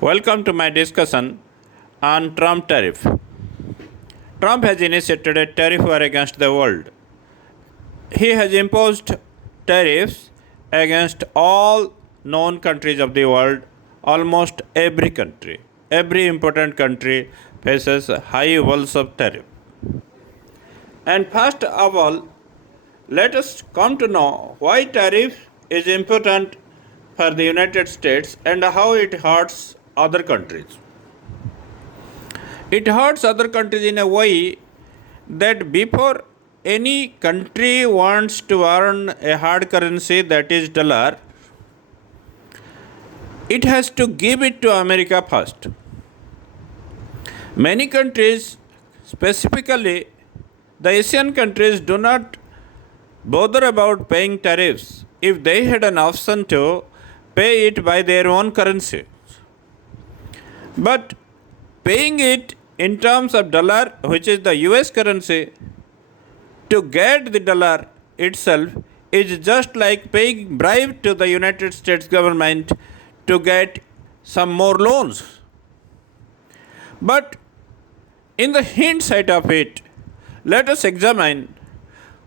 Welcome to my discussion on Trump tariff. Trump has initiated a tariff war against the world. He has imposed tariffs against all known countries of the world. Almost every country, every important country faces high walls of tariff. And first of all, let us come to know why tariff is important for the United States and how it hurts other countries. It hurts other countries in a way that before any country wants to earn a hard currency, that is dollar, it has to give it to America first. Many countries, specifically the Asian countries, do not bother about paying tariffs if they had an option to pay it by their own currency. But paying it in terms of dollar, which is the US currency, to get the dollar itself is just like paying bribe to the United States government to get some more loans. But in the hindsight of it, let us examine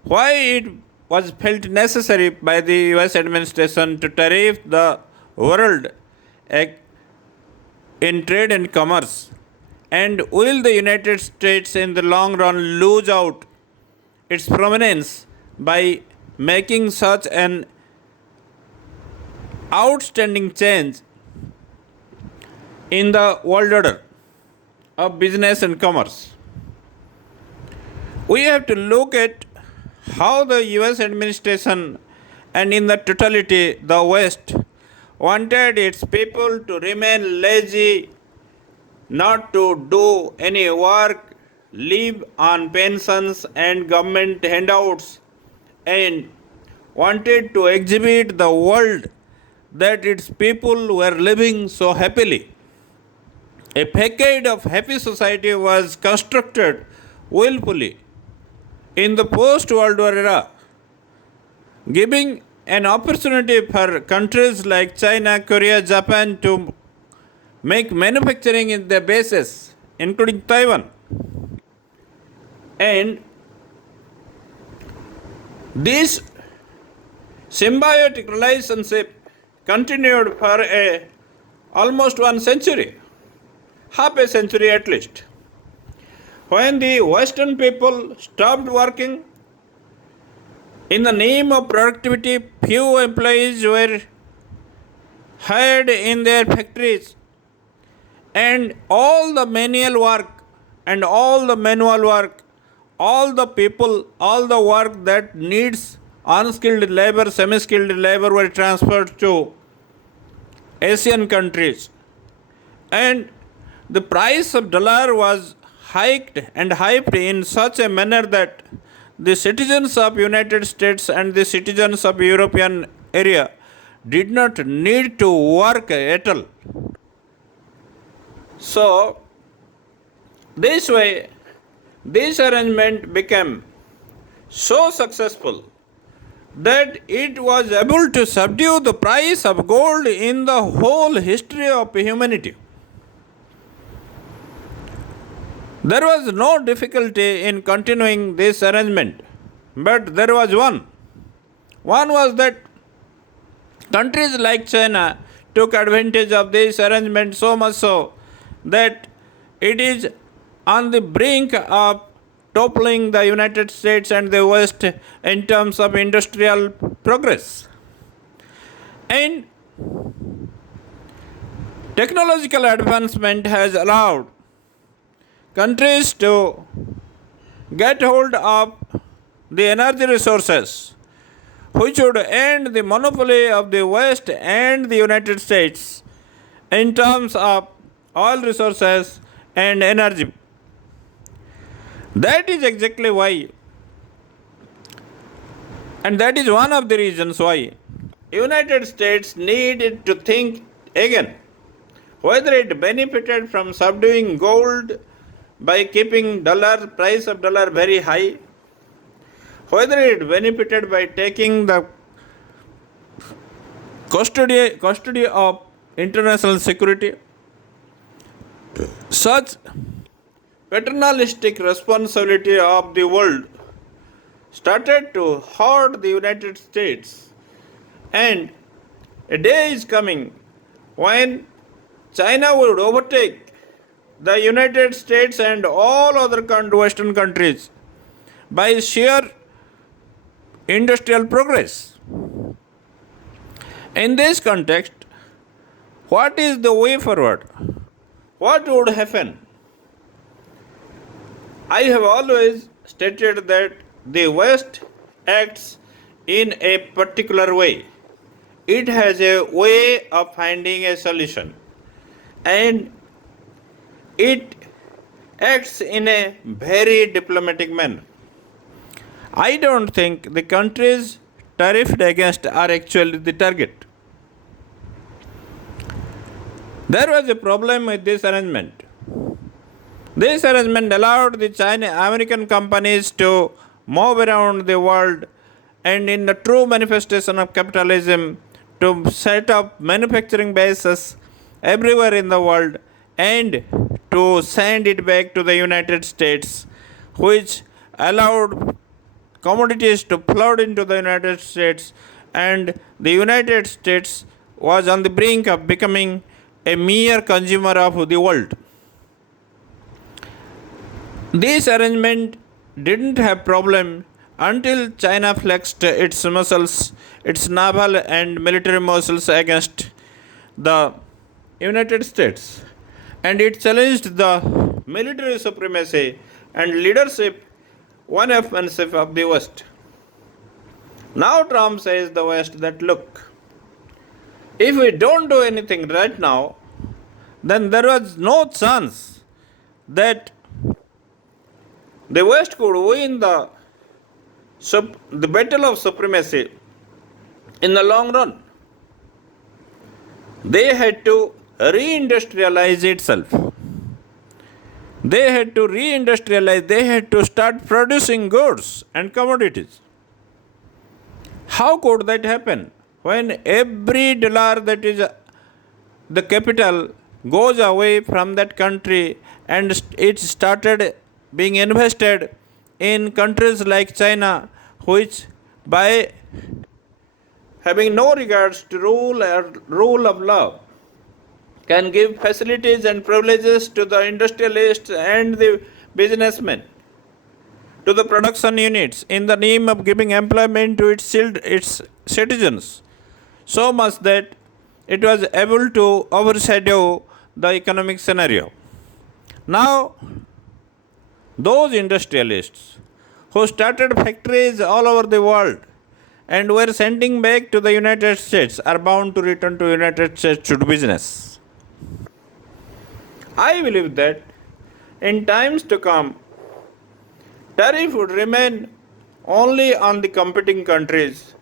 why it was felt necessary by the US administration to tariff the world in trade and commerce, and will the United States in the long run lose out its prominence by making such an outstanding change in the world order of business and commerce? We have to look at how the US administration and in the totality the West wanted its people to remain lazy, not to do any work, live on pensions and government handouts, and wanted to exhibit the world that its people were living so happily. A facade of happy society was constructed willfully in the post-World War era, giving an opportunity for countries like China, Korea, Japan to make manufacturing in their bases, including Taiwan. And this symbiotic relationship continued for almost 1 century, half a century at least. When the Western people stopped working, in the name of productivity, few employees were hired in their factories, and all the manual work and all the manual work, all the people, all the work that needs unskilled labor, semi-skilled labor were transferred to Asian countries. And the price of dollar was hiked and hyped in such a manner that the citizens of United States and the citizens of European area did not need to work at all. So, this way, this arrangement became so successful that it was able to subdue the price of gold in the whole history of humanity. There was no difficulty in continuing this arrangement, but there was one. One was that countries like China took advantage of this arrangement so much so that it is on the brink of toppling the United States and the West in terms of industrial progress. And technological advancement has allowed countries to get hold of the energy resources which would end the monopoly of the West and the United States in terms of oil resources and energy. That is exactly why, and that is one of the reasons why United States needed to think again whether it benefited from subduing gold by keeping price of dollar very high, whether it benefited by taking the custody of international security, Such paternalistic responsibility of the world started to hurt the United States, and a day is coming when China would overtake the United States and all other Western countries by sheer industrial progress. In this context, what is the way forward? What would happen? I have always stated that the West acts in a particular way. It has a way of finding a solution, and it acts in a very diplomatic manner. I don't think the countries tariffed against are actually the target. There was a problem with this arrangement. This arrangement allowed the American companies to move around the world and, in the true manifestation of capitalism, to set up manufacturing bases everywhere in the world and to send it back to the United States, which allowed commodities to flood into the United States, and the United States was on the brink of becoming a mere consumer of the world. This arrangement didn't have problem until China flexed its muscles, its naval and military muscles against the United States, and it challenged the military supremacy and leadership one-upmanship of the West. Now Trump says the West that look, if we don't do anything right now, then there was no chance that the West could win the battle of supremacy in the long run. They had to reindustrialize itself. They had to reindustrialize, they had to start producing goods and commodities. How could that happen when every dollar that is the capital goes away from that country and it started being invested in countries like China, which by having no regards to rule of law can give facilities and privileges to the industrialists and the businessmen, to the production units, in the name of giving employment to its citizens, so much that it was able to overshadow the economic scenario. Now, those industrialists who started factories all over the world and were sending back to the United States are bound to return to United States to do business. I believe that in times to come, tariff would remain only on the competing countries,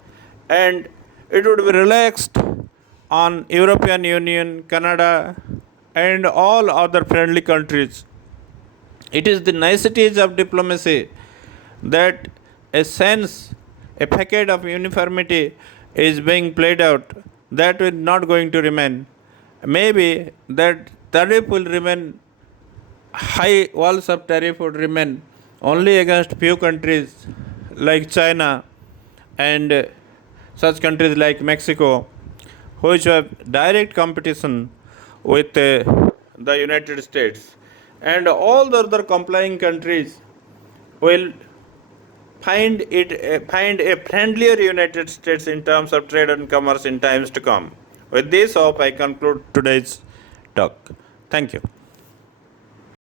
and it would be relaxed on European Union, Canada, and all other friendly countries. It is the niceties of diplomacy that a facade of uniformity is being played out, that is not going to remain. Maybe that tariff will remain, high walls of tariff would remain only against few countries like China and such countries like Mexico, which have direct competition with the United States, and all the other complying countries will find a friendlier United States in terms of trade and commerce in times to come. With this hope, I conclude today's talk. Thank you.